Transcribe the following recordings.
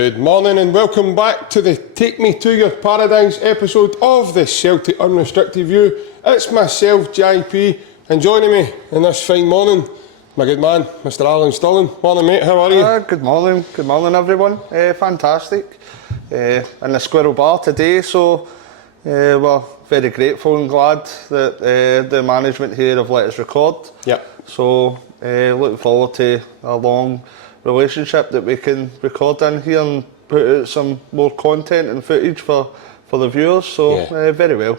Good morning and welcome back to the Take Me to Your Paradise episode of the Celtic Unrestricted View. It's myself, JP, and joining me in this fine morning, my good man, Mr. Alan Stirling. Morning mate, how are you? Good morning everyone. Fantastic. In the Squirrel Bar today, so we're very grateful and glad that the management here have let us record. Yeah. So looking forward to a long relationship that we can record in here and put out some more content and footage for the viewers, so Yeah. very well.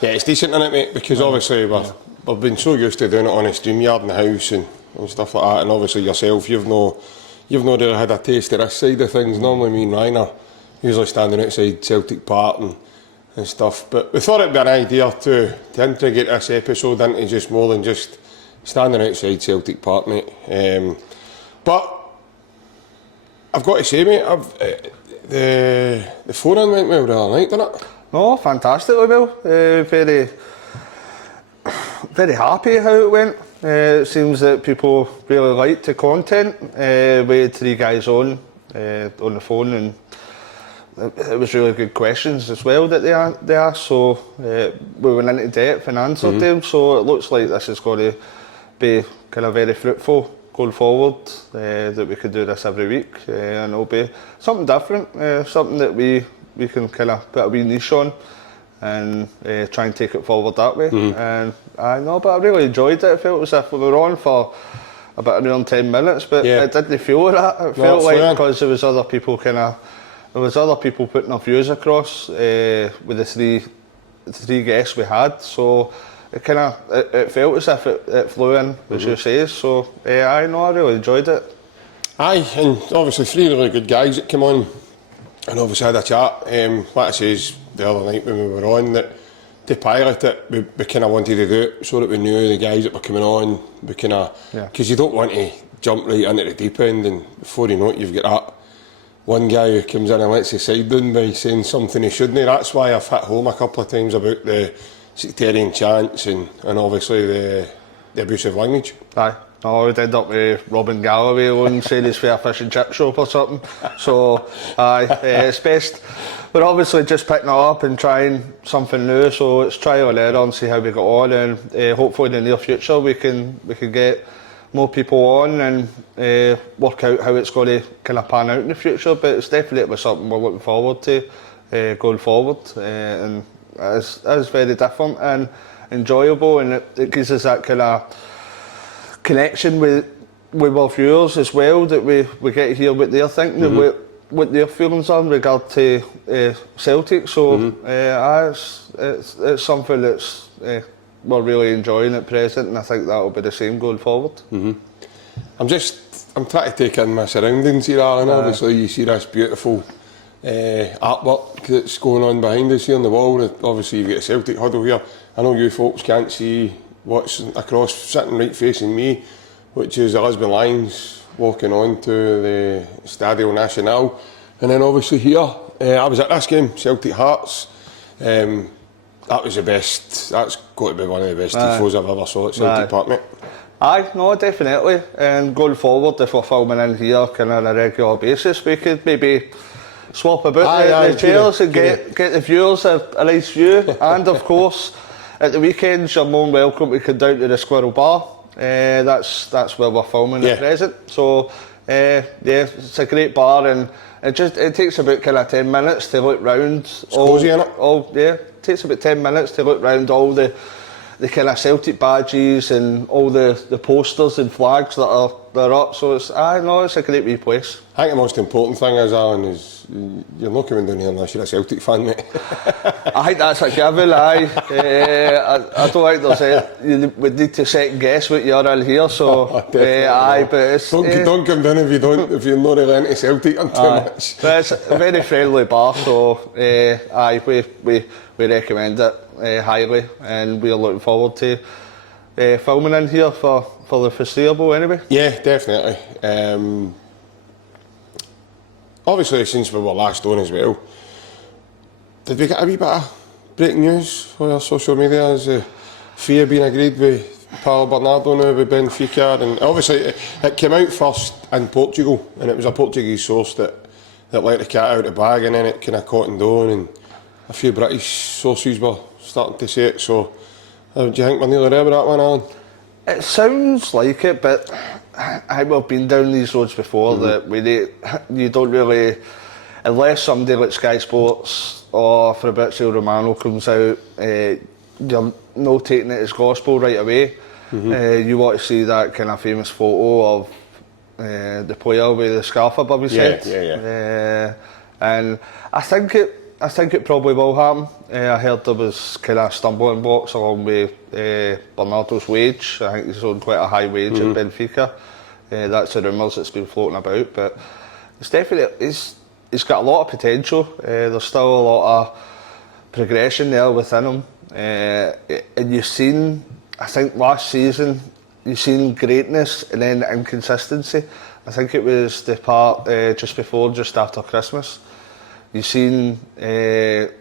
Yeah, it's decent isn't it mate, because obviously we've been so used to doing it on a StreamYard in the house and stuff like that, and obviously yourself, you've not really had a taste of this side of things. Normally me and Ryan are usually standing outside Celtic Park and stuff, but we thought it'd be an idea to integrate this episode into just more than just standing outside Celtic Park, mate. But I've got to say, mate, the phone-in went well the other night, didn't it? No, fantastically well. Very happy how it went. It seems that people really liked the content. We had three guys on the phone, and it was really good questions as well that they asked. So we went into depth and answered them. So it looks like this is going to be kind of very fruitful going forward, that we could do this every week, and it'll be something different, something that we can kind of put a wee niche on and try and take it forward that way. And I know, but I really enjoyed it. It felt as if we were on for about around 10 minutes, but it didn't feel like that. It felt like because there was other people putting their views across with the three guests we had, so it felt as if it flew in, as you say. So I really enjoyed it. Aye, and obviously three really good guys that came on and obviously had a chat. Like I says the other night when we were on, that to pilot it, we kind of wanted to do it so that we knew the guys that were coming on. We kind of, because you don't want to jump right into the deep end, and before you know it, you've got that one guy who comes in and lets his side down by saying something he shouldn't. That's why I've hit home a couple of times about the sectarian chants and obviously the abusive language. Aye. No, we'd end up with Robin Galloway on saying he's for a fish and chip shop or something. So, it's best. We're obviously just picking it up and trying something new, so it's trial and error and see how we get on, and hopefully in the near future we can get more people on and work out how it's going to kind of pan out in the future. But it's definitely something we're looking forward to going forward, and it's very different and enjoyable, and it gives us that kind of connection with our viewers as well, that we get to hear what they're thinking, what their feelings are in regard to Celtic. So it's something that's we're really enjoying at present, and I think that'll be the same going forward. I'm trying to take in my surroundings here, Alan. Obviously you see this beautiful artwork that's going on behind us here on the wall. Obviously you've got a Celtic huddle here. I know you folks can't see what's across, sitting right facing me, which is the Lisbon Lions walking on to the Stadio Nacional. And then obviously here, I was at this game, Celtic Hearts. That was the best, that's got to be one of the best tifos I've ever saw at Celtic Park, mate. Aye, no, definitely. And going forward, if we're filming in here kind of on a regular basis, we could maybe swap about the chairs and get the viewers a nice view. And of course, at the weekends, you're more than welcome to come down to the Squirrel Bar. That's where we're filming at present. So it's a great bar, and it takes about kind of 10 minutes to look round. It's cosy, innit? It takes about 10 minutes to look round all the kind of Celtic badges and all the posters and flags that are up. So it's a great wee place. I think the most important thing is, Alan, is you're not coming down here unless you're a Celtic fan, mate. I think that's a given, aye. I don't think you would need to second guess what you're in here, so aye, but it's... Don't come down if you're not really into Celtic too much. But it's a very friendly bar, so aye, we recommend it highly, and we're looking forward to filming in here for the foreseeable anyway. Yeah, definitely. Obviously, since we were last on as well, did we get a wee bit of breaking news for our social media? Has Fia been agreed with Paulo Bernardo now with Benfica? And obviously, it came out first in Portugal, and it was a Portuguese source that that let the cat out of the bag, and then it kind of cottoned on, and a few British sources were starting to say it. So, do you think we're nearly there with that one, Alan? It sounds like it, but I we've been down these roads before. That you don't really, unless somebody like Sky Sports or Fabrizio Romano comes out, you're not taking it as gospel right away. You want to see that kind of famous photo of the player with the scarf above his head. And I think it probably will happen. I heard there was kind of stumbling blocks along with Bernardo's wage. I think he's on quite a high wage at Benfica. That's the rumours that's been floating about, but it's definitely he's got a lot of potential. There's still a lot of progression there within him, and you've seen. I think last season you've seen greatness and then inconsistency. I think it was the part just after Christmas. You've seen it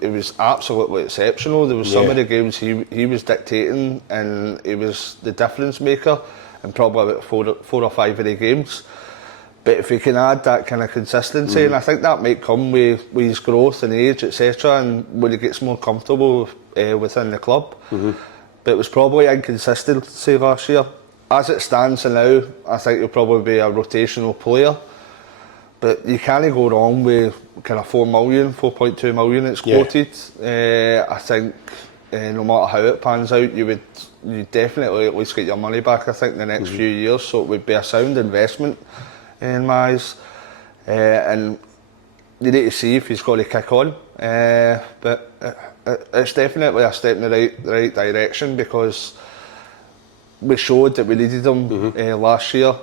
was absolutely exceptional. There was some of the games he was dictating, and he was the difference maker in probably about four or five of the games. But if he can add that kind of consistency, and I think that might come with his growth and age, etc., and when he gets more comfortable within the club. But it was probably inconsistency last year. As it stands now, I think he'll probably be a rotational player. But you can't go wrong with kind of 4.2 million it's quoted. I think no matter how it pans out, you definitely at least get your money back, I think, in the next few years. So it would be a sound investment in my eyes. And you need to see if he's got to kick on. But it's definitely a step in the right direction, because we showed that we needed him last year,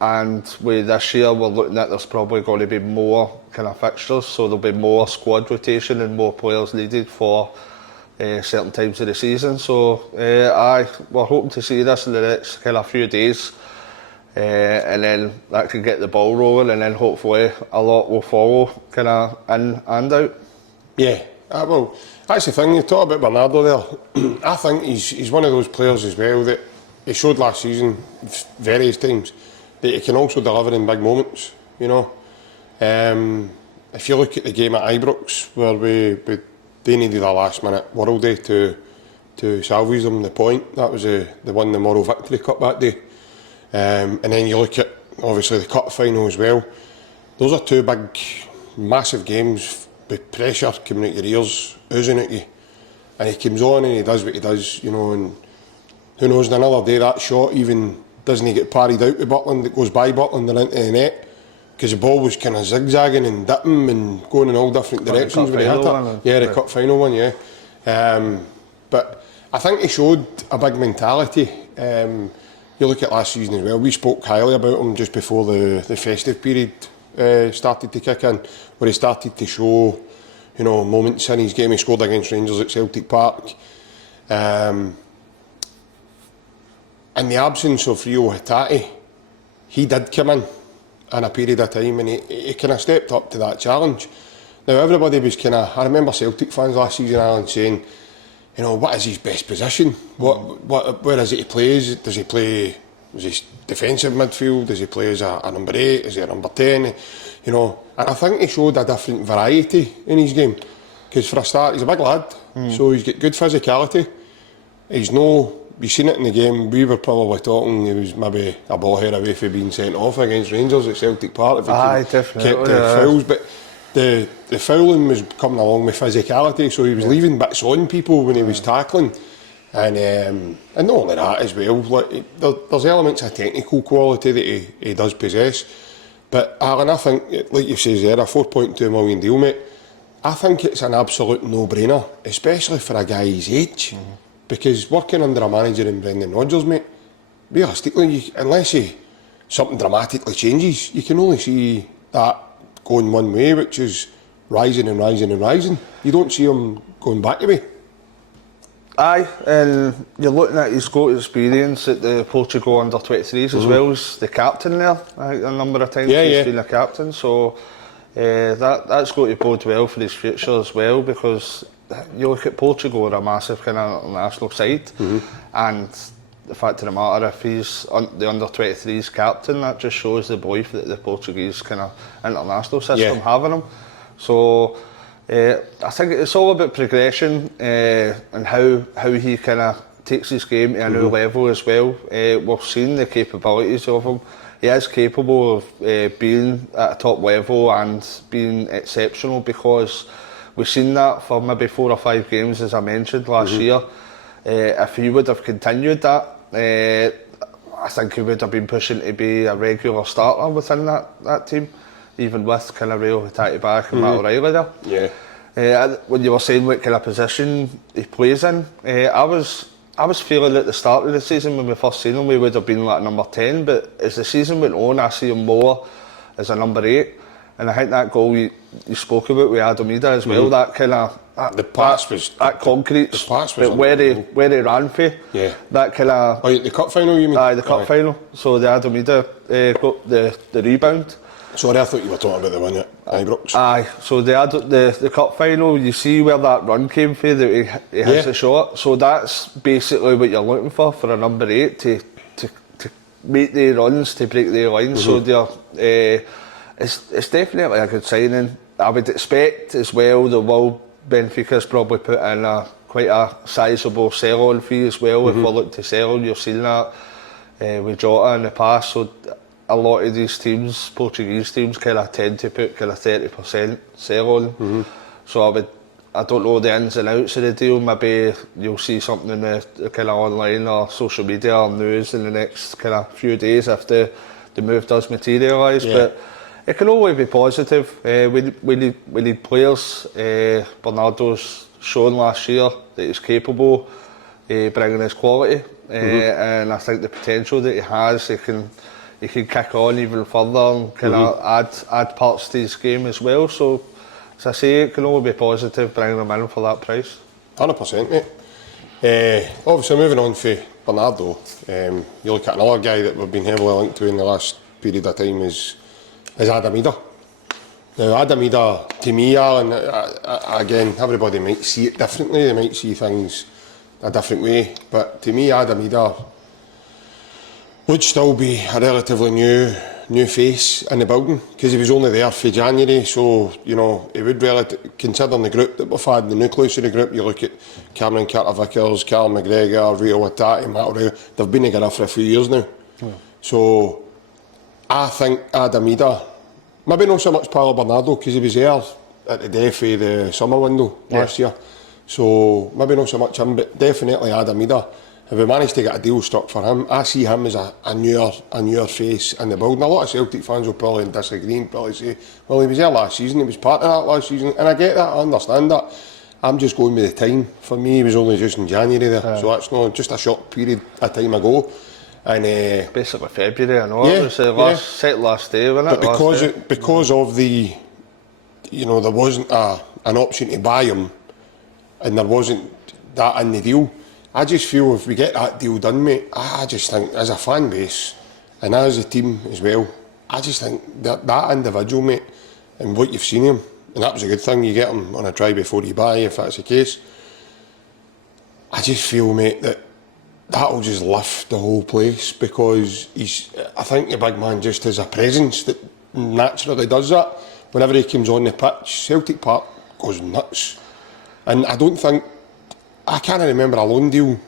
and with this year we're looking at there's probably going to be more kind of fixtures, so there'll be more squad rotation and more players needed for certain times of the season. So we're hoping to see this in the next kind of few days, and then that can get the ball rolling, and then hopefully a lot will follow kind of in and out. Yeah, well, that's the thing. You talk about Bernardo there. I think he's one of those players as well that he showed last season various times that he can also deliver in big moments, you know. If you look at the game at Ibrox, where they needed a last minute worldie to salvage them the point, that was the one, the Moral Victory Cup that day. And then you look at obviously the cup final as well. Those are two big, massive games with pressure coming out your ears, oozing at you. And he comes on and he does what he does, you know, and who knows, in another day that shot even doesn't get parried out with Butland, it goes by Butland and into the net, because the ball was kind of zigzagging and dipping and going in all different directions when he hit it. Yeah, the cup final one, yeah. But I think he showed a big mentality. You look at last season as well, we spoke highly about him just before the festive period started to kick in, where he started to show, you know, moments in his game. He scored against Rangers at Celtic Park. In the absence of Rio Hatate, he did come in a period of time, and he kind of stepped up to that challenge. Now everybody was kind of, I remember Celtic fans last season, Alan, saying, you know, what is his best position? Where is it he plays? Does he play, is he defensive midfield? Does he play as a number 8? Is he a number 10? You know, and I think he showed a different variety in his game. Because for a start, he's a big lad, so he's got good physicality. He's you've seen it in the game, we were probably talking he was maybe a ball head away from being sent off against Rangers at Celtic Park if he kept the fouls. But the fouling was coming along with physicality, so he was leaving bits on people when he was tackling. And not only that as well, like, there's elements of technical quality that he does possess. But Alan, I think, like you said there, a 4.2 million deal, mate, I think it's an absolute no-brainer, especially for a guy his age. Because working under a manager in Brendan Rodgers, mate, realistically, unless something dramatically changes, you can only see that going one way, which is rising and rising and rising. You don't see him going back away. Aye, and you're looking at his got experience at the Portugal under-23s as well as the captain there. I think a number of times he's been a captain, so that's got to bode well for his future as well, because you look at Portugal, are a massive kind of national side, and the fact of the matter, if he's the under-23s captain, that just shows the belief that the Portuguese kind of international system have in him. So I think it's all about progression and how he kind of takes his game to a new level as well. We've seen the capabilities of him. He is capable of being at a top level and being exceptional, because we've seen that for maybe 4 or 5 games, as I mentioned last year. If he would have continued that, I think he would have been pushing to be a regular starter within that team, even with kind of Rail Hitati back and Matt O'Reilly there. Yeah. When you were saying what kind of position he plays in, I was feeling at the start of the season when we first seen him, we would have been like number 10, but as the season went on, I see him more as a number 8. And I think that goal you spoke about with Adam Idah as well, that kind of the pass was that concrete, the pass was but where he ran for, that kind of the cup final, you mean? Aye, the cup final. So the Adam Idah got the rebound. Sorry, I thought you were talking about the one at Ibrox. Aye, so the cup final, you see where that run came from, that he hits the shot. So that's basically what you're looking for a number 8 to make the runs, to break the lines. So it's definitely a good signing. I would expect as well the Benfica's probably put in quite a sizeable sell-on fee as well. If we're looking to sell on, you've seen that with Jota in the past. So a lot of these teams, Portuguese teams, kind of tend to put kind of 30% sell-on. So I don't know the ins and outs of the deal. Maybe you'll see something in the kind of online or social media or news in the next kind of few days if the move does materialise. But it can always be positive. We need players. Bernardo's shown last year that he's capable of bringing his quality, and I think the potential that he has, he can kick on even further and kind of add parts to his game as well. So, as I say, it can only be positive bringing him in for that price. 100%, mate. Obviously, moving on for Bernardo, you look at another guy that we've been heavily linked to in the last period of time is Adam Idah. Now, Adam Idah, to me, Alan, again, everybody might see it differently. They might see things a different way. But to me, Adam Idah would still be a relatively new face in the building, because he was only there for January. So, you know, he would considering the group that we've had, the nucleus of the group, you look at Cameron Carter-Vickers, Carl McGregor, Rio Hitati, Matt O'Reilly, they've been together for a few years now. So, I think Adam Idah, maybe not so much Paulo Bernardo, because he was there at the death of the summer window last year. So maybe not so much him, but definitely Adam Idah. If we manage to get a deal struck for him, I see him as a newer face in the building. A lot of Celtic fans will probably disagree and probably say, well, he was there last season, he was part of that last season, and I get that, I understand that. I'm just going with the time. For me, he was only just in January there, so that's not just a short period of time ago. And basically February, I know. It was the last day, wasn't it? But because of the, you know, there wasn't an option to buy him, and there wasn't that in the deal. I just feel if we get that deal done, mate, I just think as a fan base and as a team as well, I just think that individual, mate, and what you've seen him, and that was a good thing. You get him on a try before you buy, if that's the case. I just feel, mate, that'll just lift the whole place, because I think the big man just has a presence that naturally does that. Whenever he comes on the pitch, Celtic Park goes nuts. And I can't remember a loan deal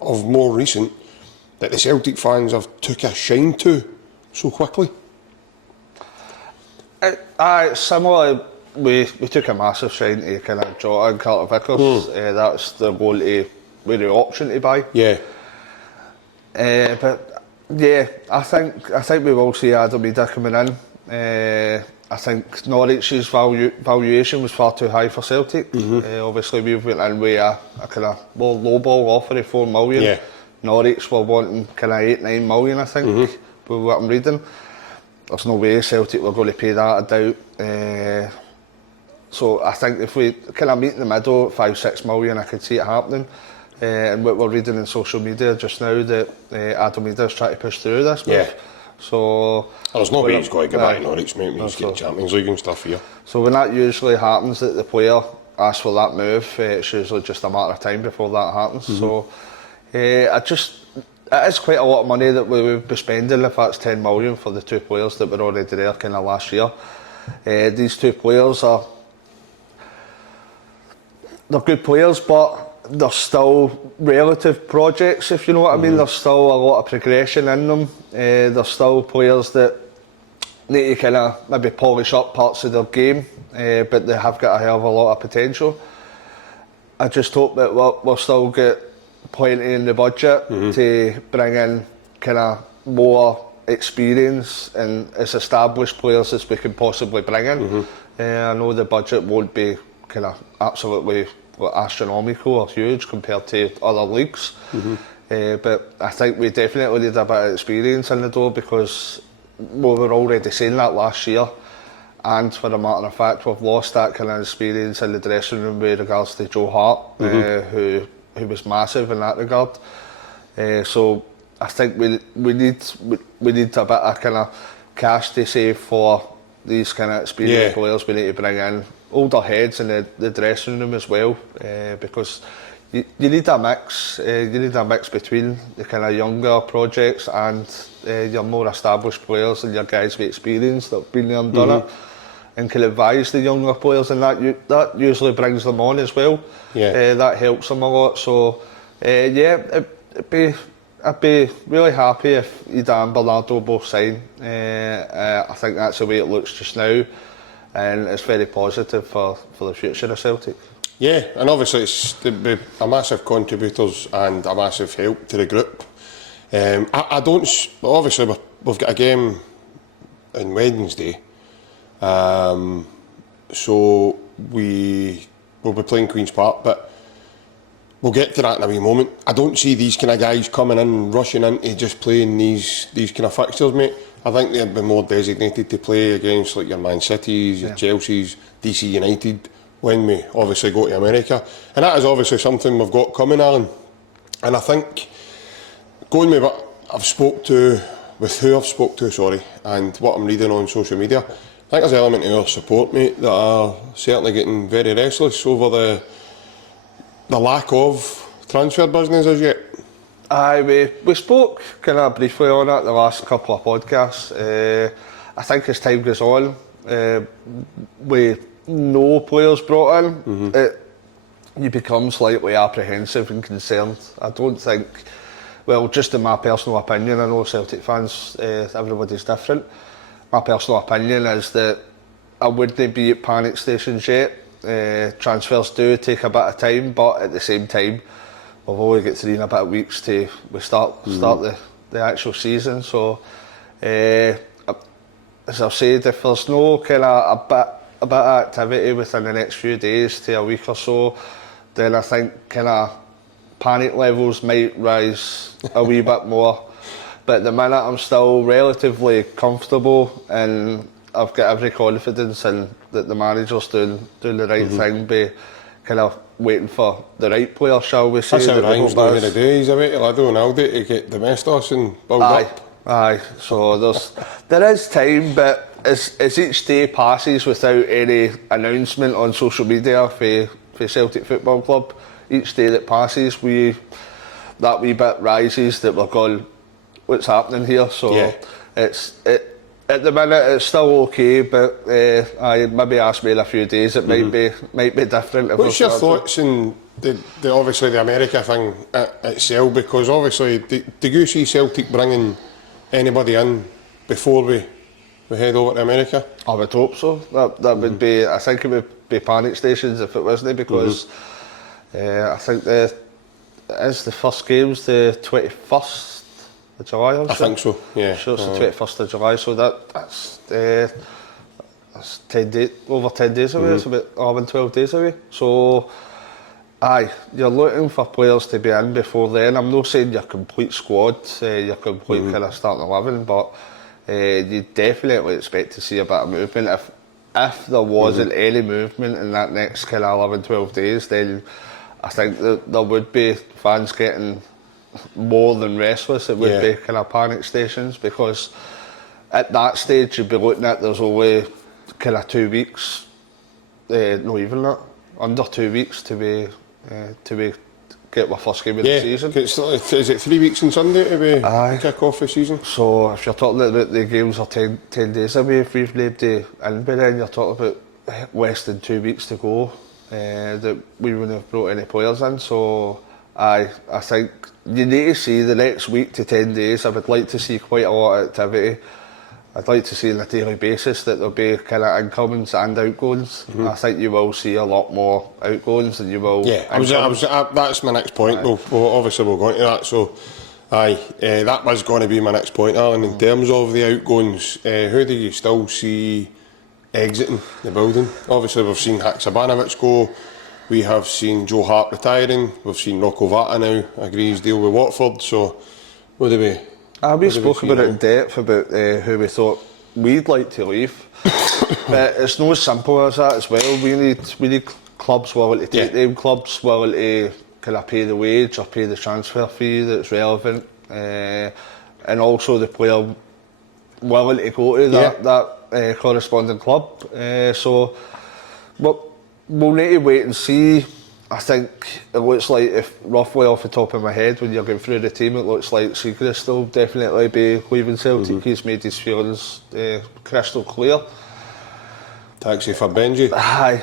of more recent that the Celtic fans have took a shine to so quickly. Similar, we took a massive shine to kind of Jota and Carter-Vickers. That's the goal to with the option to buy. Yeah. But yeah, I think we will see Adam Idah coming in. I think Norwich's valuation was far too high for Celtic. Obviously, we went in with a kind of more low-ball offer of 4 million. Yeah. Norwich were wanting kind of 8-9 million, I think, with what I'm reading. There's no way Celtic were going to pay that, I doubt. So I think if we kind of meet in the middle, 5-6 million, I could see it happening. And what we're reading in social media just now, that Adam Idah's trying to push through this move. Yeah. So there's no way he's going to get back to Norwich, mate. He's getting Champions League and stuff here. So when that usually happens, that the player asks for that move, it's usually just a matter of time before that happens. So It is quite a lot of money that we would be spending if that's 10 million for the 2 players that were already there kind of last year. These 2 players they're good players, but they're still relative projects, if you know what I mean. There's still a lot of progression in them. They're still players that need to kind of maybe polish up parts of their game, but they have got a hell of a lot of potential. I just hope that we'll still get plenty in the budget to bring in kind of more experience and as established players as we can possibly bring in. I know the budget won't be kind of absolutely astronomical or huge compared to other leagues, but I think we definitely need a bit of experience in the door, because we were already saying that last year, and for a matter of fact we've lost that kind of experience in the dressing room with regards to Joe Hart, who was massive in that regard. So I think we need a bit of kind of cash to save for these kind of experienced players. We need to bring in older heads in the dressing room as well, because you need a mix. You need a mix between the kind of younger projects and your more established players and your guys with experience that have been there and done it, and can advise the younger players, and that usually brings them on as well. That helps them a lot. So I'd be really happy if Idah and Bernardo both sign. I think that's the way it looks just now, and it's very positive for the future of Celtic. Yeah, and obviously they'd be a massive contributors and a massive help to the group. I don't. Obviously, we've got a game on Wednesday, so we'll be playing Queen's Park, but we'll get to that in a wee moment. I don't see these kind of guys coming in, rushing into just playing these kind of fixtures, mate. I think they'd be more designated to play against like your Man Cities, your Chelseas, DC United, when we obviously go to America. And that is obviously something we've got coming, Alan. And I think, going with what who I've spoke to, and what I'm reading on social media, I think there's an element of our support, mate, that are certainly getting very restless over the lack of transfer business as yet. Aye, we spoke kind of briefly on it the last couple of podcasts. I think as time goes on, with no players brought in, you become slightly apprehensive and concerned. I don't think, well, just in my personal opinion, I know Celtic fans, everybody's different. My personal opinion is that I wouldn't be at panic stations yet. Transfers do take a bit of time, but at the same time, we've only got 3 and a bit weeks to start the actual season. So, as I've said, if there's no kind of a bit of activity within the next few days to a week or so, then I think kind of panic levels might rise a wee bit more. But at the minute, I'm still relatively comfortable, and I've got every confidence in that the manager's doing the right thing by kind of waiting for the right player, shall we say. That's how Ryan's doing the day. He's away to Lido and Aldi to get Domestos and build up. Aye, so there is time, but as each day passes without any announcement on social media for Celtic Football Club, each day that passes, that wee bit rises that we're going, what's happening here? So at the minute it's still okay, but I maybe ask me in a few days, it might be different. What's your thoughts on the obviously the America thing itself? Because obviously, do you see Celtic bringing anybody in before we head over to America? I would hope so. That would be. I think it would be panic stations if it wasn't, because I think it is the first game's the 21st of July. I think so. Yeah. Sure, it's the 21st of July. So that's 10 days, over 10 days away. It's about 11, 12 days away. So, aye, you're looking for players to be in before then. I'm not saying your complete squad, your complete kind of starting 11, but you definitely expect to see a bit of movement. If there wasn't any movement in that next kind of 11, 12 days, then I think that there would be fans getting more than restless. It would be kind of panic stations, because at that stage you'd be looking at there's only kind of 2 weeks, not even that, under 2 weeks to be get my first game of the season. Is it 3 weeks on Sunday to be kick off the season? So if you're talking about the games are 10 days away, if we've made the in by then, you're talking about less than 2 weeks to go that we wouldn't have brought any players in. So I think you need to see the next week to 10 days. I would like to see quite a lot of activity. I'd like to see on a daily basis that there'll be kind of incomings and outgoings. I think you will see a lot more outgoings than you will. Yeah, that's my next point. Obviously we'll go into that. So, that was going to be my next point, Alan. In terms of the outgoings, who do you still see exiting the building? Obviously we've seen Haksabanovic go. We have seen Joe Hart retiring. We've seen Rocco Vata now agree his deal with Watford. So, what do we? We spoke about it in depth about who we thought we'd like to leave, but it's not as simple as that as well. We need clubs willing to take them, clubs willing to kind of pay the wage or pay the transfer fee that's relevant, and also the player willing to go to that corresponding club. So, we'll need to wait and see. I think it looks like, if roughly off the top of my head, when you're going through the team, it looks like Siegrist will definitely be leaving Celtic. He's made his feelings crystal clear. Taxi for Benji. Aye.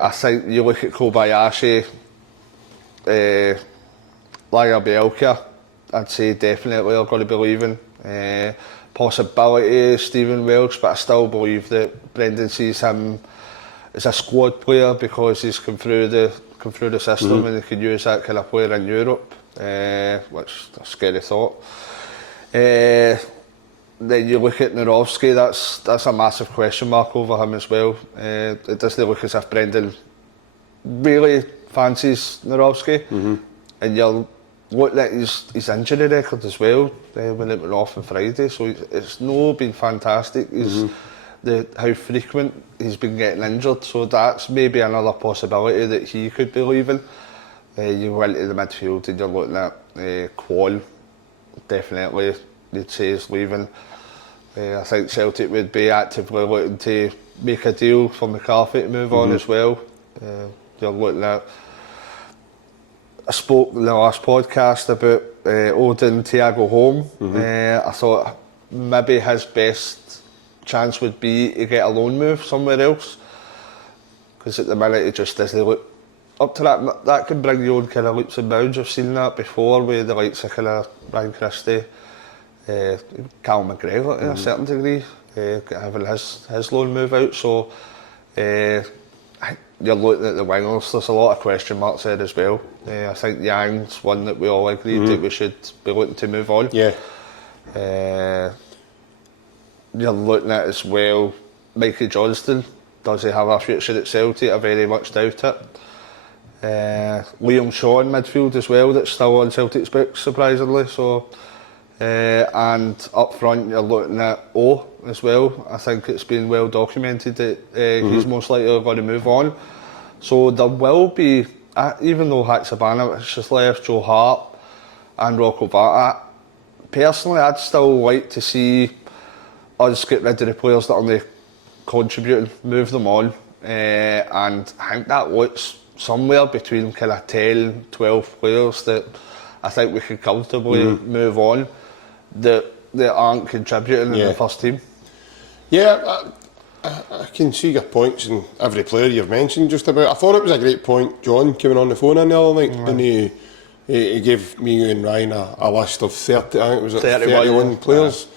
I think you look at Kobayashi, Lagerbielke, I'd say definitely are going to be leaving. Possibility Stephen Welsh, but I still believe that Brendan sees him as a squad player because he's come through the system and he can use that kind of player in Europe, which is a scary thought. Then you look at Narovski, that's a massive question mark over him as well. It doesn't look as if Brendan really fancies Narovski, and you're looking at his injury record as well when it went off on Friday, so it's not been fantastic. How frequent he's been getting injured, so that's maybe another possibility that he could be leaving. You go into the midfield and you're looking at Kwon, definitely you'd say is leaving. I think Celtic would be actively looking to make a deal for McCarthy to move on as well. You're looking at, I spoke in the last podcast about Odin Thiago Holm. I thought maybe his best chance would be to get a loan move somewhere else, because at the minute it just doesn't look up to that. That can bring you on kind of leaps and bounds. I've seen that before with the likes of kind of Ryan Christie, Cal McGregor to a certain degree, having his loan move out. So you're looking at the wingers, there's a lot of question marks there as well. I think Yang's one that we all agreed that we should be looking to move on. You're looking at as well, Mikey Johnston, does he have a future at Celtic? I very much doubt it. Liam Shaw in midfield as well, that's still on Celtic's books, surprisingly. So, and up front you're looking at O as well. I think it's been well documented that he's most likely going to move on. So there will be, even though Haksabanovic just left, Joe Hart and Rocco Vata, personally I'd still like to see us get rid of the players that are only contributing, move them on, and I think that looks somewhere between kind of 10, 12 players that I think we could comfortably move on that aren't contributing in the first team. Yeah, I can see your points in every player you've mentioned just about. I thought it was a great point, John, coming on the phone in the other night, and he gave me and Ryan a list of 30, I think it was 31 players.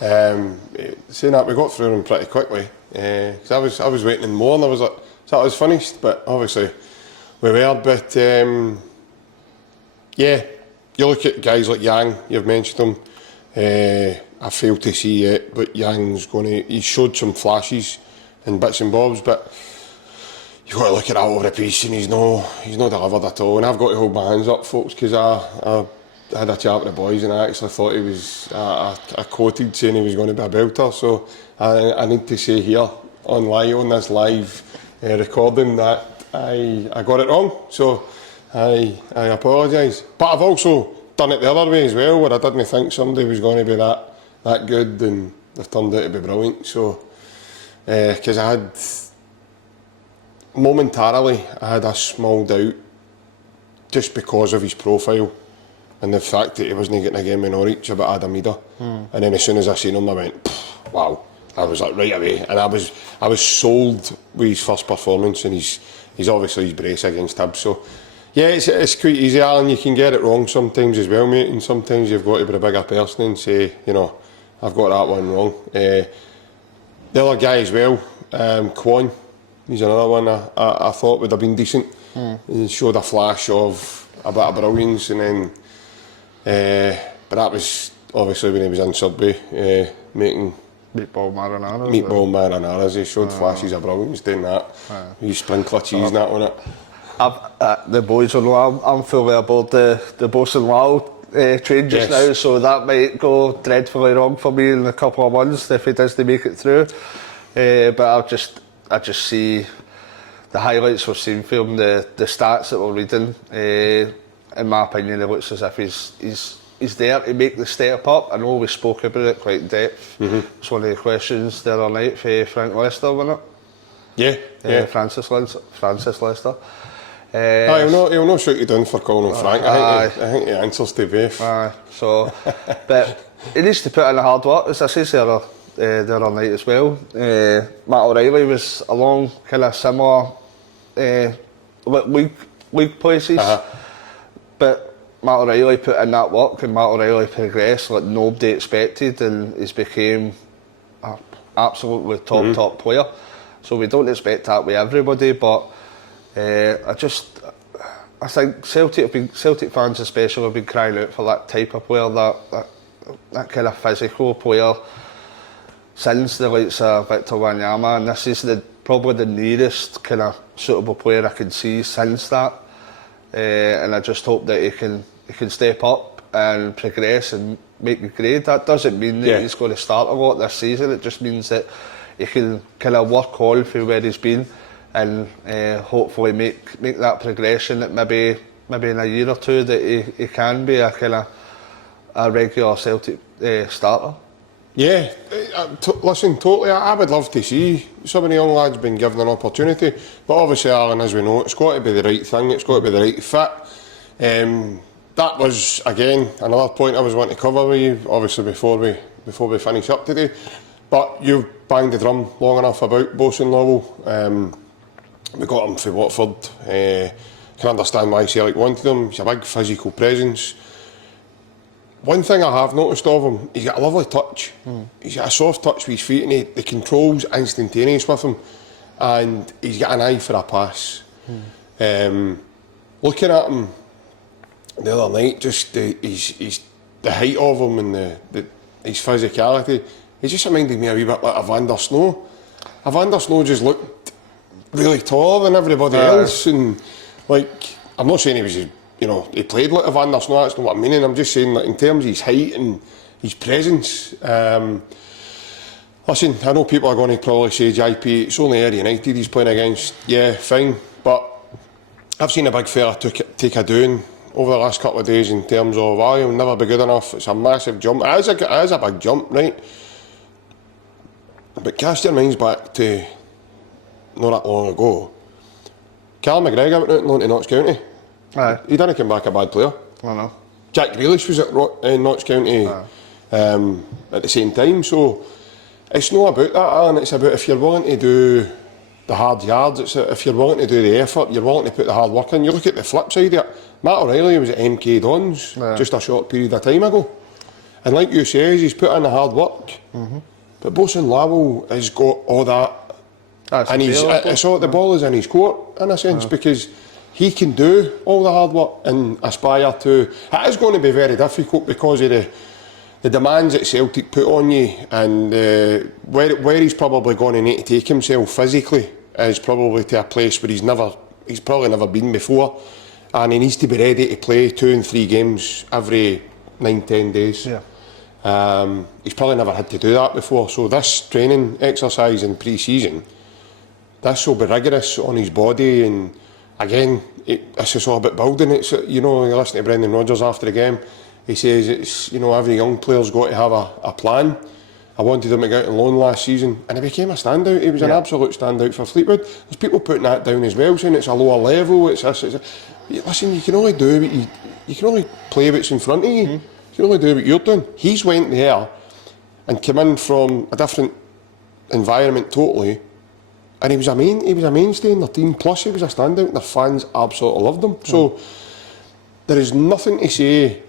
Saying that, we got through them pretty quickly, because I was waiting more, and I was like, so that was finished, but obviously we were. But yeah, you look at guys like Yang, you've mentioned him. I failed to see it, but Yang's he showed some flashes and bits and bobs, but you've got to look at that over a piece, and he's not delivered at all. And I've got to hold my hands up, folks, because I had a chat with the boys and I actually thought he was, I quoted saying he was going to be a belter, so I need to say here on this live recording that I got it wrong, so I apologise. But I've also done it the other way as well, where I didn't think somebody was going to be that good, and they've turned out to be brilliant. So because I had a small doubt just because of his profile and the fact that he wasn't getting a game in Norwich about Idah. And then as soon as I seen him, I went, wow. I was like right away, and I was sold with his first performance, and he's obviously his brace against Hibs. So yeah, it's quite easy, Alan. You can get it wrong sometimes as well, mate, and sometimes you've got to be a bigger person and say, you know, I've got that one wrong. The other guy as well, Kwon, he's another one I thought would have been decent. He showed a flash of a bit of brilliance, and then but that was obviously when he was in Sudbury making Meatball marinaras. He showed flashes of brilliance doing that. He sprinkler cheese and that on it. The boys will know I'm fully aboard the Bosun Lawal train just now, so that might go dreadfully wrong for me in a couple of months if he does to make it through. But I just see the highlights we've seen from him, the stats that we're reading. In my opinion, it looks as if he's there to make the step up. I know we spoke about it quite in depth. It's one of the questions the other night for Frank Lester, wasn't it? Yeah. Francis Lester. He'll not shoot you down for calling him Frank. I think he answers to both. But he needs to put in the hard work, as I said the other night as well. Matt O'Reilly was along kind of similar league places, but Matt O'Reilly put in that work, and Matt O'Reilly progressed like nobody expected, and he's became an absolutely top player. So we don't expect that with everybody, but I think Celtic fans especially have been crying out for that type of player, that kind of physical player since the likes of Victor Wanyama, and this is probably the nearest kind of suitable player I can see since that. And I just hope that he can step up and progress and make the grade. That doesn't mean that he's going to start a lot this season. It just means that he can kind of work on from where he's been and hopefully make that progression that maybe in a year or two that he can be a kind of a regular Celtic starter. Yeah, listen, totally. I would love to see some of the young lads being given an opportunity, but obviously, Alan, as we know, it's got to be the right thing. It's got to be the right fit. That was again another point I was wanting to cover with you, obviously before we finish up today. But you've banged the drum long enough about Bosun Lawal. We got him for Watford. Can understand why Celtic wanted him. He's a big physical presence. One thing I have noticed of him, he's got a lovely touch. He's got a soft touch with his feet, and the control's instantaneous with him, and he's got an eye for a pass. Looking at him the other night, just the height of him and his physicality, he just reminded me a wee bit like a Van der Snow. A Van der Snow just looked really taller than everybody else, and like, I'm not saying he was, he played like a Van der Snow, that's not what I'm meaning. I'm just saying, like, in terms of his height and his presence. Listen, I know people are going to probably say, JP, it's only Ayr United he's playing against. Yeah, fine, but I've seen a big fella take a doing over the last couple of days in terms of, he'll never be good enough. It's a massive jump. It is a big jump, right? But cast your minds back to not that long ago. Callum McGregor went out and loaned to Notts County. He didn't come back a bad player. I know. Jack Grealish was at Notts County at the same time, so it's not about that, Alan. It's about if you're willing to do the hard yards, if you're willing to do the effort, you're willing to put the hard work in. You look at the flip side of it. Matt O'Reilly was at MK Dons just a short period of time ago, and like you say, he's put in the hard work. But Bosun Lawal has got all that, and it's all the ball is in his court in a sense, because he can do all the hard work and aspire to. It is going to be very difficult because of the demands that Celtic put on you, and where he's probably going to need to take himself physically is probably to a place where he's probably never been before, and he needs to be ready to play 2 and 3 games every 9-10 days. He's probably never had to do that before, so this training exercise in pre-season, this will be rigorous on his body. And again, it's just all about building. It's, you listen to Brendan Rodgers after the game, he says it's, every young player's got to have a plan, I wanted him to go out on loan last season, and he became a standout. He was an absolute standout for Fleetwood. There's people putting that down as well, saying it's a lower level. It's this. Listen, you can only do what you can only play what's in front of you. You can only do what you're doing. He's went there and came in from a different environment totally, and he was a mainstay in their team. Plus, he was a standout, and the fans absolutely loved him. So there is nothing to say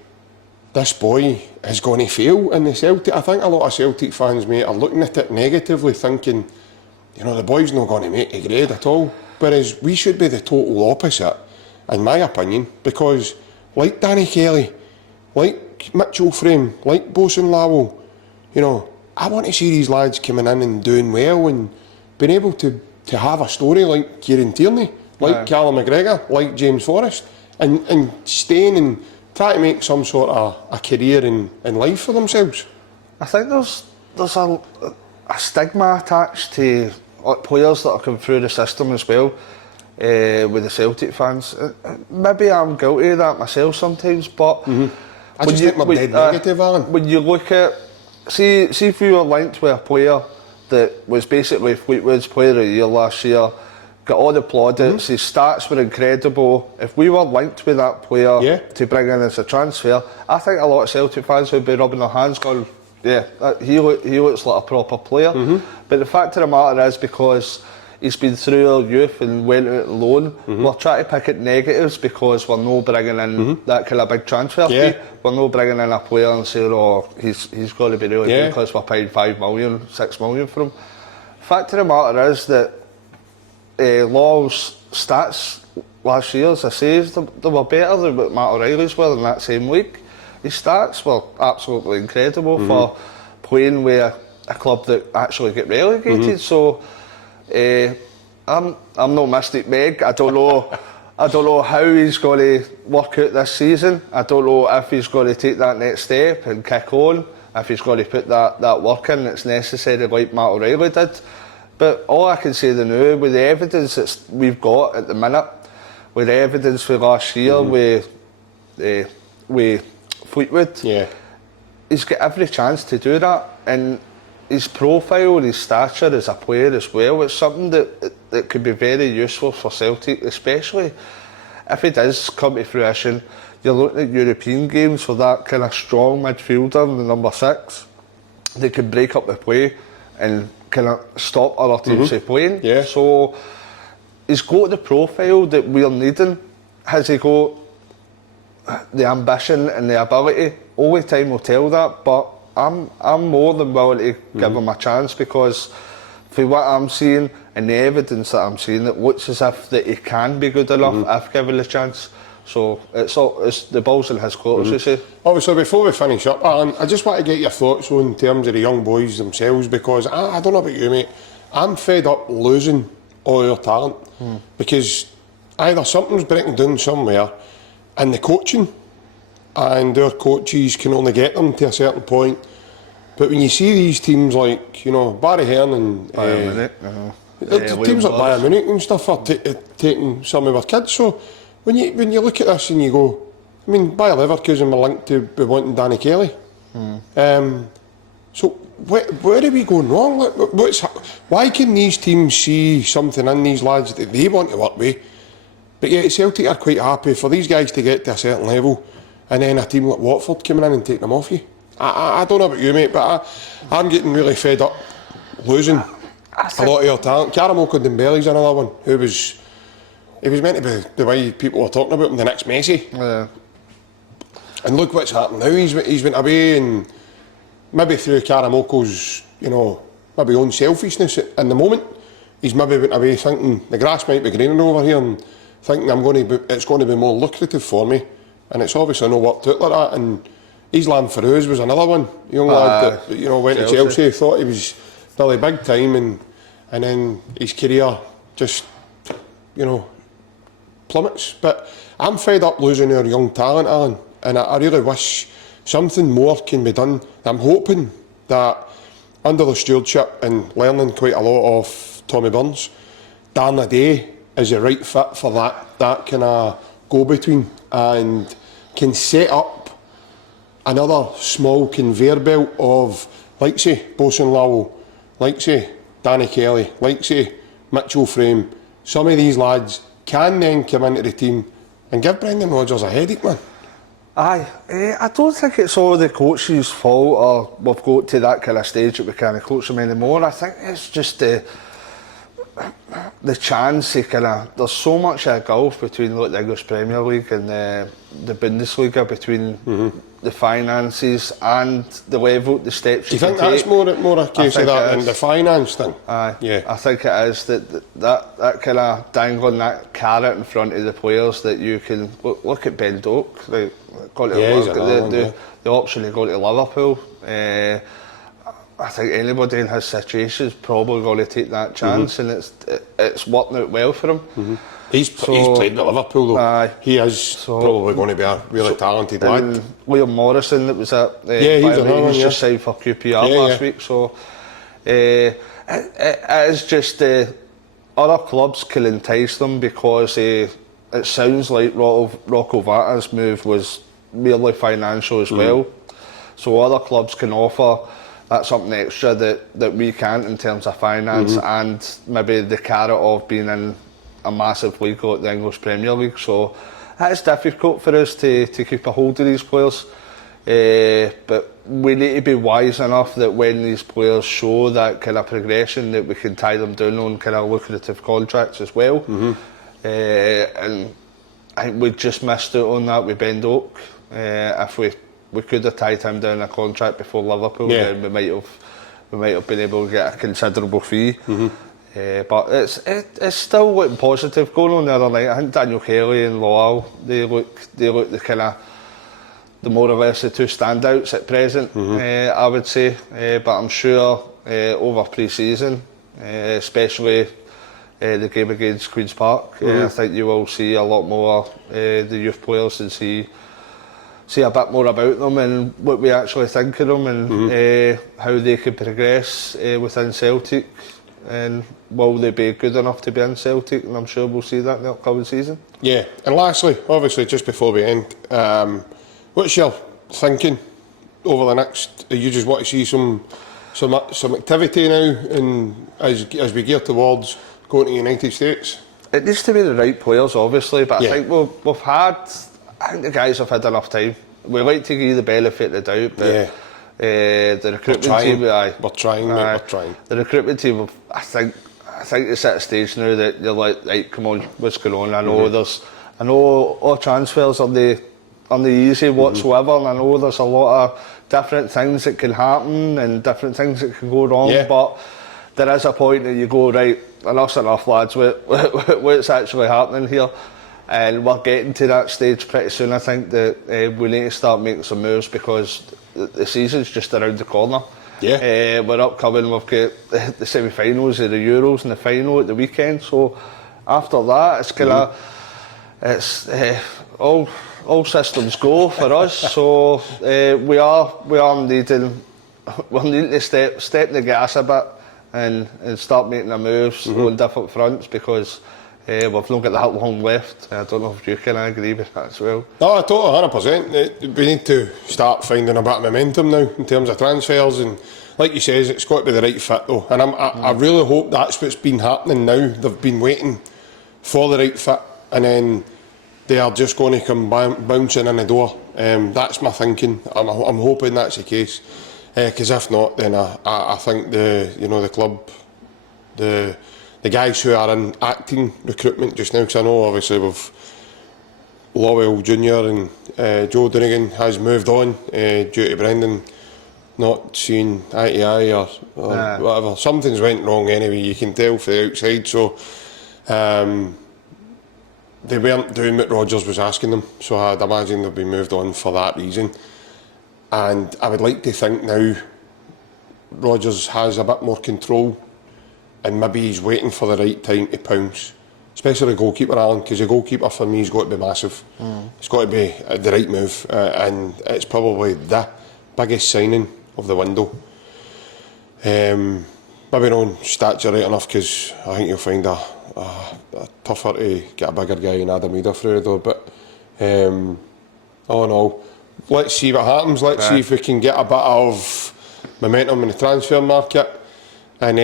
this boy is going to fail in the Celtic. I think a lot of Celtic fans, mate, are looking at it negatively, thinking, the boy's not going to make a grade at all. Whereas we should be the total opposite, in my opinion, because like Danny Kelly, like Mitchell Frame, like Bosun Lawal, I want to see these lads coming in and doing well and being able to have a story like Kieran Tierney, like Callum McGregor, like James Forrest, and staying and try to make some sort of a career in life for themselves. I think there's a stigma attached to players that are coming through the system as well, with the Celtic fans. Maybe I'm guilty of that myself sometimes, but I just think we're dead negative, Alan. When you look at, see if you were linked with a player that was basically Fleetwood's Player of the Year last year, got all the plaudits, his stats were incredible. If we were linked with that player to bring in as a transfer, I think a lot of Celtic fans would be rubbing their hands going, he looks like a proper player. But the fact of the matter is, because he's been through our youth and went out on loan, we're trying to pick at negatives because we're not bringing in that kind of big transfer fee. We're not bringing in a player and saying, he's got to be really good because we're paying 5 million, 6 million for him. Fact of the matter is that Lawal's stats last year, as I say, they were better than what Matt O'Reilly's were in that same week. His stats were absolutely incredible for playing with a club that actually get relegated. So I'm no Mystic Meg. I don't know how he's going to work out this season. I don't know if he's going to take that next step and kick on, if he's going to put that work in that's necessary like Matt O'Reilly did. But all I can say now, with the evidence that we've got at the minute, with the evidence for last year with Fleetwood, he's got every chance to do that. And his profile and his stature as a player as well, it's something that could be very useful for Celtic, especially if it does come to fruition. You're looking at European games for that kind of strong midfielder, the number 6, that can break up the play and kind of stop other teams from playing. So he's got the profile that we're needing. Has he got the ambition and the ability? Only time will tell that, but I'm more than willing to give him a chance, because for what I'm seeing and the evidence that I'm seeing, it looks as if that he can be good enough if given the chance. So it's the ball's in his court, as you say. Obviously, before we finish up, Alan, I just want to get your thoughts on in terms of the young boys themselves, because I don't know about you, mate, I'm fed up losing all our talent, because either something's breaking down somewhere and the coaching, and our coaches can only get them to a certain point. But when you see these teams like, Barry Hearn and teams like Bayern Munich and stuff are taking some of our kids, so when you look at this and you go, I mean, Bayer Leverkusen were linked to be wanting Danny Kelly. So where are we going wrong? Why can these teams see something in these lads that they want to work with, but yet Celtic are quite happy for these guys to get to a certain level, and then a team like Watford coming in and taking them off you? I don't know about you, mate, but I'm getting really fed up losing a lot of your talent. Karamoko Dembele's another one who was... He was meant to be the way people were talking about him, the next Messi. And look what's happened now. He's went away, and maybe through Karamoko's, maybe own selfishness in the moment, he's maybe went away thinking the grass might be greener over here, and thinking it's going to be more lucrative for me. And it's obviously not worked out like that. And Islam Farouz was another one, young lad that went to Chelsea, thought he was really big time, and then his career just plummets. But I'm fed up losing our young talent, Alan, and I really wish something more can be done. I'm hoping that under the stewardship and learning quite a lot of Tommy Burns, Darna Day is the right fit for that kind of go-between, and can set up another small conveyor belt of like say Bosun Lawal, like say Danny Kelly, like say Mitchell Frame, some of these lads can then come into the team and give Brendan Rodgers a headache, man. Aye, I don't think it's all the coach's fault or we've got to that kind of stage that we can't coach them anymore. I think it's just the chance to kind of, there's so much of a gulf between like the English Premier League and the Bundesliga, between the finances and the level, the steps Do you think that's more a case of that than the finance thing? Aye, yeah. I think it is that kind of dangling that carrot in front of the players that you can look at Ben Doak, like, got to the option to go to Liverpool. I think anybody in his situation is probably going to take that chance, and it's working out well for him. He's played at Liverpool though. Aye. He is probably going to be a really talented lad. Liam Morrison, that was at he's just signed for QPR last week. So it is just other clubs can entice them because it sounds like Rocco Vata's move was merely financial as well. So other clubs can offer that something extra that we can't in terms of finance and maybe the carrot of being in a massive league like the English Premier League. So it's difficult for us to keep a hold of these players. But we need to be wise enough that when these players show that kind of progression, that we can tie them down on kind of lucrative contracts as well. And I think we just missed out on that with Ben Doak. If we could have tied him down a contract before Liverpool, then we might have been able to get a considerable fee. But it's still looking positive. Going on the other night, I think Daniel Kelly and Lawal, they look the kind of the more or less the two standouts at present. I would say, but I'm sure over pre-season, especially the game against Queen's Park, I think you will see a lot more the youth players and see a bit more about them and what we actually think of them and how they can progress within Celtic, and will they be good enough to be in Celtic, and I'm sure we'll see that in the upcoming season. Yeah, and lastly, obviously just before we end, what's your thinking over the next, you just want to see some activity now and as we gear towards going to the United States? It needs to be the right players obviously, but I think I think the guys have had enough time. We like to give the benefit of the doubt, but the recruitment team, we're trying. The recruitment team, I think it's at a stage now that you're like, right, come on, what's going on? I know all transfers are the easy whatsoever, and I know there's a lot of different things that can happen and different things that can go wrong, but there is a point that you go, right, enough's enough, lads, what's actually happening here? And we're getting to that stage pretty soon. I think that we need to start making some moves because the season's just around the corner. We're upcoming, we've got the semi-finals of the Euros and the final at the weekend. So after that, it's kind of all systems go for us. So we are needing to step the gas a bit and start making our moves on different fronts because. We've not got that long left. I don't know if you can agree with that as well. No, totally, 100%. We need to start finding a bit of momentum now in terms of transfers, and like you says, it's got to be the right fit though. And I really hope that's what's been happening now. They've been waiting for the right fit, and then they are just going to come bouncing in the door. That's my thinking. I'm hoping that's the case, because if not, then I think the club, the guys who are in acting recruitment just now, because I know obviously with Lawal Jr. and Joe Dunnigan has moved on due to Brendan not seeing eye to eye or whatever. Something's went wrong anyway, you can tell from the outside. So they weren't doing what Rodgers was asking them, so I'd imagine they've been moved on for that reason. And I would like to think now Rodgers has a bit more control, and maybe he's waiting for the right time to pounce, especially the goalkeeper, Alan, because the goalkeeper for me has got to be massive. It's got to be the right move, and it's probably the biggest signing of the window. Maybe not on stature right enough, because I think you'll find a tougher to get a bigger guy in Adam Idah through the door, but all in all, let's see what happens. Let's see if we can get a bit of momentum in the transfer market, and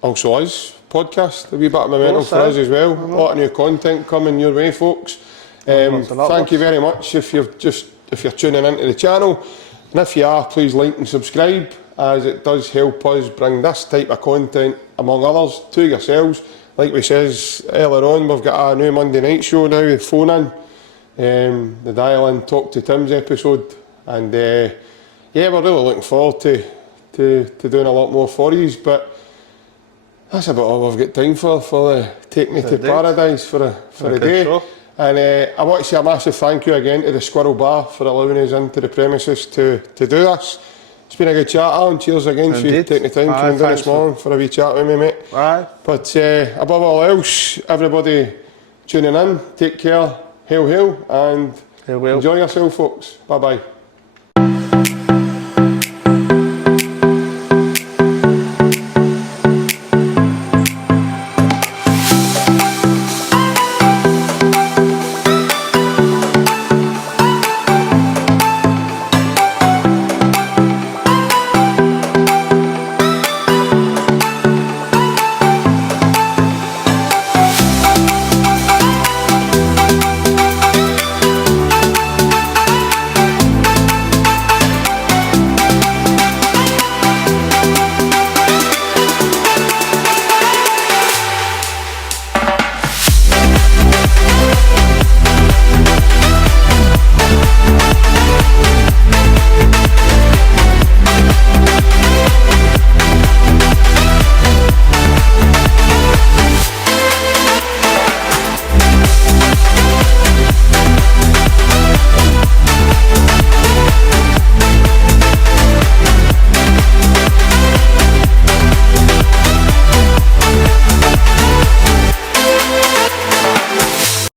also us podcast, a wee bit of momentum for us as well. A lot of new content coming your way, folks. Thank you very much if you're tuning into the channel, and if you are, please like and subscribe, as it does help us bring this type of content, among others, to yourselves. Like we says earlier on, we've got a new Monday night show now, the phone in, the Dial In Talk to Tim's episode, and yeah, we're really looking forward to doing a lot more for you, but that's about all we've got time for the Take Me to Paradise for the day. Show. And I want to say a massive thank you again to the Squirrel Bar for allowing us into the premises to do this. It's been a good chat, Alan. Cheers again for you taking the time to come down this morning for a wee chat with me, mate. Aye. But above all else, everybody tuning in, take care, hail, and enjoy yourself, folks. Bye-bye.